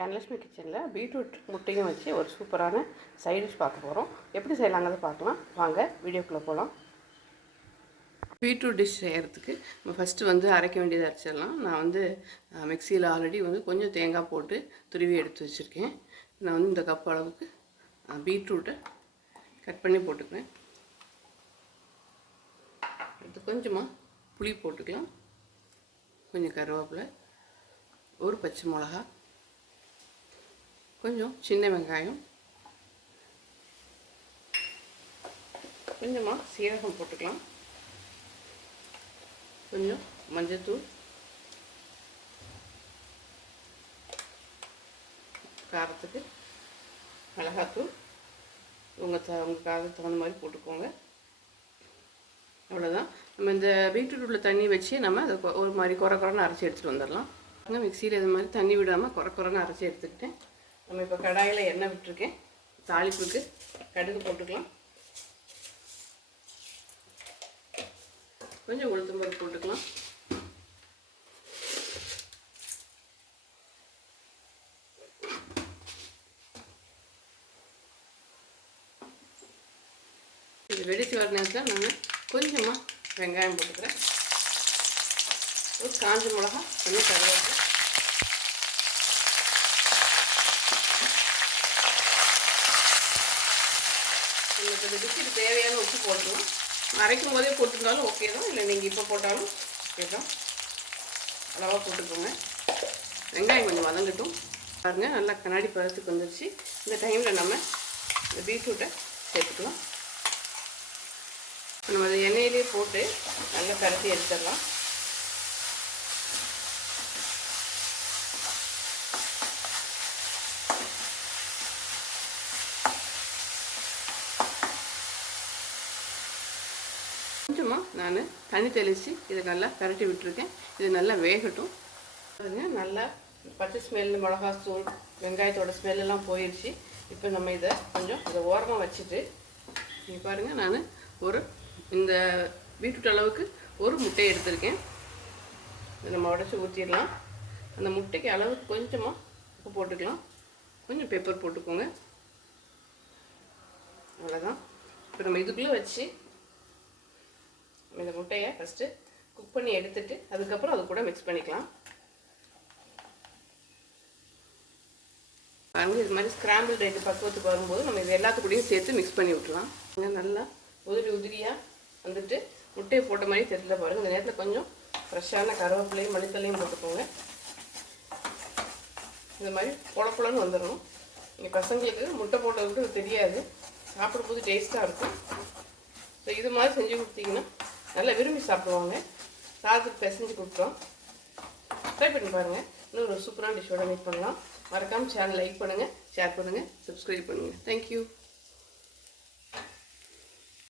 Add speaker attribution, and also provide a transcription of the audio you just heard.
Speaker 1: தனலட்சுமி கிச்சனில் பீட்ரூட் முட்டையும் வச்சு ஒரு சூப்பரான சைடிஷ் பார்க்க போகிறோம் எப்படி செய்யலாங்கிறத பார்க்கலாம். வாங்க வீடியோக்குள்ளே போகலாம் பீட்ரூட் டிஷ் செய்கிறதுக்கு நம்ம ஃபஸ்ட்டு வந்து அரைக்க வேண்டியதை அரைச்சிடலாம். நான் வந்து மிக்சியில் ஆல்ரெடி வந்து கொஞ்சம் தேங்காய் போட்டு துருவி எடுத்து வச்சுருக்கேன். நான் வந்து இந்த கப் அளவுக்கு பீட்ரூட்டை கட் பண்ணி போட்டுக்கிறேன் அடுத்து கொஞ்சமாக புளி போட்டுக்கலாம். கொஞ்சம் கருவேப்பிலை ஒரு பச்சை மிளகா கொஞ்சம் சின்ன வெங்காயம். கொஞ்சமாக சீரகம் போட்டுக்கலாம். கொஞ்சம் மஞ்சத்தூள். காரத்துக்கு மிளகாத்தூள். உங்கள் த உங்கள் காரத்துக்கு தகுந்த மாதிரி போட்டுக்கோங்க. அவ்வளோதான் நம்ம இந்த பீட்ரூட் உள்ள தண்ணி வச்சு நம்ம அதை கொ- ஒரு மாதிரி குறை குறைன்னு அரைச்சி எடுத்துகிட்டு வந்துடலாம். மிக்சியில் இது மாதிரி தண்ணி விடாமல் குறை குறைன்னு அரைச்சி எடுத்துக்கிட்டேன். நம்ம இப்போ கடாயில் எண்ணெய் விட்டுருக்கேன். தாளிப்புக்கு கடுகு போட்டுக்கலாம். கொஞ்சம் உளுத்தம்பருப்பு போட்டுக்கலாம். இது வெடித்து வர நேரத்தில் நான் கொஞ்சமாக வெங்காயம் போட்டுக்கிறேன். ஒரு காஞ்ச மிளகா கொஞ்சம் கருவேப்பிலை. உங்களுக்கு இந்த பிஸ்கெட் தேவையான உப்பு போட்டுக்கலாம். அரைக்கும் போதே போட்டிருந்தாலும் ஓகே தான். இல்லை நீங்கள் இப்போ போட்டாலும் ஓகே தான். அளவாக போட்டுக்கோங்க. வெங்காயம் கொஞ்சம் வதங்கட்டும். பாருங்கள் நல்லா கண்ணாடி பதத்துக்கு வந்துருச்சு. இந்த டைமில் நம்ம இந்த பீட்ரூட்டை சேர்த்துக்கலாம். நம்ம அதை எண்ணெயிலே போட்டு நல்லா பரட்டி எடுத்துடலாம். கொஞ்சமாக நான் தண்ணி தெளித்து இதை நல்லா பரட்டி விட்டுருக்கேன். இது நல்லா வேகட்டும். பாருங்க நல்லா பச்சை ஸ்மெல் மிளகாத்தூள் வெங்காயத்தோட ஸ்மெல்லாம் போயிடுச்சு இப்போ நம்ம இதை கொஞ்சம் இதை ஓரமாக வச்சுட்டு நீங்கள் பாருங்கள் நான் ஒரு இந்த பீட்ரூட் அளவுக்கு ஒரு முட்டையை எடுத்திருக்கேன். இதை நம்ம உடச்சி ஊற்றிடலாம் அந்த முட்டைக்கு அளவுக்கு கொஞ்சமாக உப்பு போட்டுக்கலாம். கொஞ்சம் பெப்பர் போட்டுக்கோங்க. அவ்வளோதான் இப்போ நம்ம இதுக்குள்ளே வச்சு இந்த முட்டையை ஃபஸ்ட்டு குக் பண்ணி எடுத்துட்டு அதுக்கப்புறம் அது கூட மிக்ஸ் பண்ணிக்கலாம். பாருங்க இது மாதிரி ஸ்கிராம்பிள் ரைட்டு பக்குவத்துக்கு வரும்போது நம்ம இது எல்லாத்துக்கூடையும் சேர்த்து மிக்ஸ் பண்ணி விட்டுலாம். நல்லா உதிரி உதிரியாக வந்துட்டு முட்டையை போட்ட மாதிரி தெரியல பாருங்கள் இந்த நேரத்தில் கொஞ்சம் ஃப்ரெஷ்ஷான கருவேப்பிலையும் மளித்தலையும் போட்டுக்கோங்க. இந்த மாதிரி பொல பொலன்னு வந்துடணும். இங்கே பசங்களுக்கு முட்டை போட்டது கூட தெரியாது. சாப்பிடும்போது டேஸ்ட்டாக இருக்கும். ஸோ இது மாதிரி செஞ்சு கொடுத்தீங்கன்னா நல்லா விரும்பி சாப்பிடுவாங்க. சாதத்துக்கு பிசைஞ்சு கொடுத்தோம் ட்ரை பண்ணி பாருங்கள் இன்னும் ஒரு சூப்பரான டிஷ்ஷோட மீட் பண்ணலாம். மறக்காமல் சேனல் லைக் பண்ணுங்கள் ஷேர் பண்ணுங்கள் சப்ஸ்கிரைப் பண்ணுங்கள் தேங்க்யூ